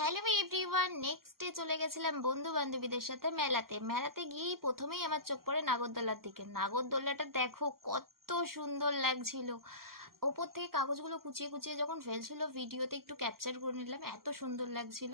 Hello everyone, next day চলে গেছিলাম বন্ধু বান্ধবীদের সাথে মেলাতে গিয়েই প্রথমেই আমার চোখ পড়ে নাগরদোলার দিকে। নাগরদোলাটা দেখো কত সুন্দর লাগছিল। ওপর থেকে কাগজগুলো কুচিয়ে কুচিয়ে যখন ফেলছিল ভিডিওতে একটু ক্যাপচার করে নিলাম, এত সুন্দর লাগছিল।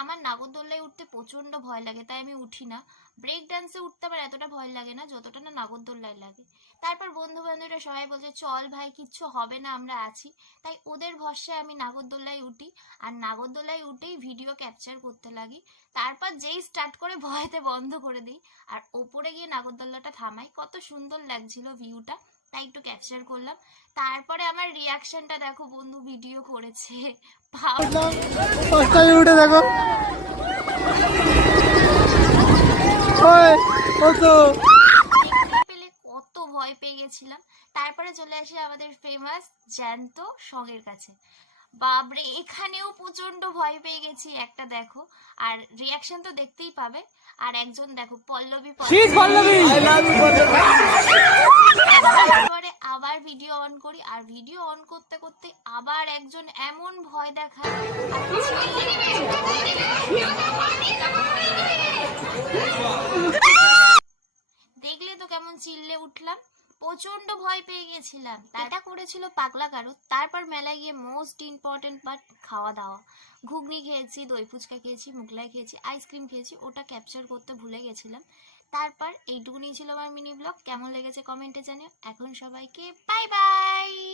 আমার নাগরদোলায় উঠতে প্রচন্ড ভয় লাগে, তাই আমি উঠি না। ব্রেক ডান্সে উঠতে আমার এতটা ভয় লাগে না যতটা না নাগরদোলায় লাগে। তারপর বন্ধু বান্ধবীরা সবাই বলছে চল ভাই, কিচ্ছু হবে না, আমরা আছি। তাই ওদের ভরসায় আমি নাগরদোলায় উঠি, আর নাগরদোলায় উঠেই ভিডিও ক্যাপচার করতে লাগি। তারপর যেই স্টার্ট করে ভয়েতে বন্ধ করে দিই আর ওপরে গিয়ে নাগরদোলাটা থামাই, কত সুন্দর লাগছিল ভিউটা, তাই একটু ক্যাপচার করলাম। তারপরে আমার রিয়াকশনটা দেখো, বন্ধু ভিডিও করেছে। উঠে দেখো দেখতে পেলে কত ভয় পেয়ে গেছিলাম। তারপরে চলে আসি আমাদের ফেমাস জ্যান্ত সঙ্গের কাছে। বাবরে, এখানেও প্রচন্ড ভয় পেয়ে গেছি। একটা দেখো, আর রিয়াকশন তো দেখতেই পাবে। আর একজন দেখো, পল্লবী তারপরে আবার ভিডিও অন করি, আর ভিডিও অন করতে করতে আবার একজন এমন ভয় দেখায়, দেখলে তো কেমন চিল্লে উঠলাম। প্রচন্ড ভয় পেয়ে গেছিলাম। এটা করেছিল পাগলা গারু। তারপর মেলায় গিয়ে মোস্ট ইম্পর্টেন্ট পার্ট, খাওয়া দাওয়া। ঘুগনি খেয়েছি, দই ফুচকা খেয়েছি, মুগলাই খেয়েছি, আইসক্রিম খেয়েছি, ওটা ক্যাপচার করতে ভুলে গেছিলাম। তারপর এইটুকুনি ছিল আমার মিনি ব্লগ। কেমন লেগেছে কমেন্টে জানিও। এখন সবাইকে বাই বাই।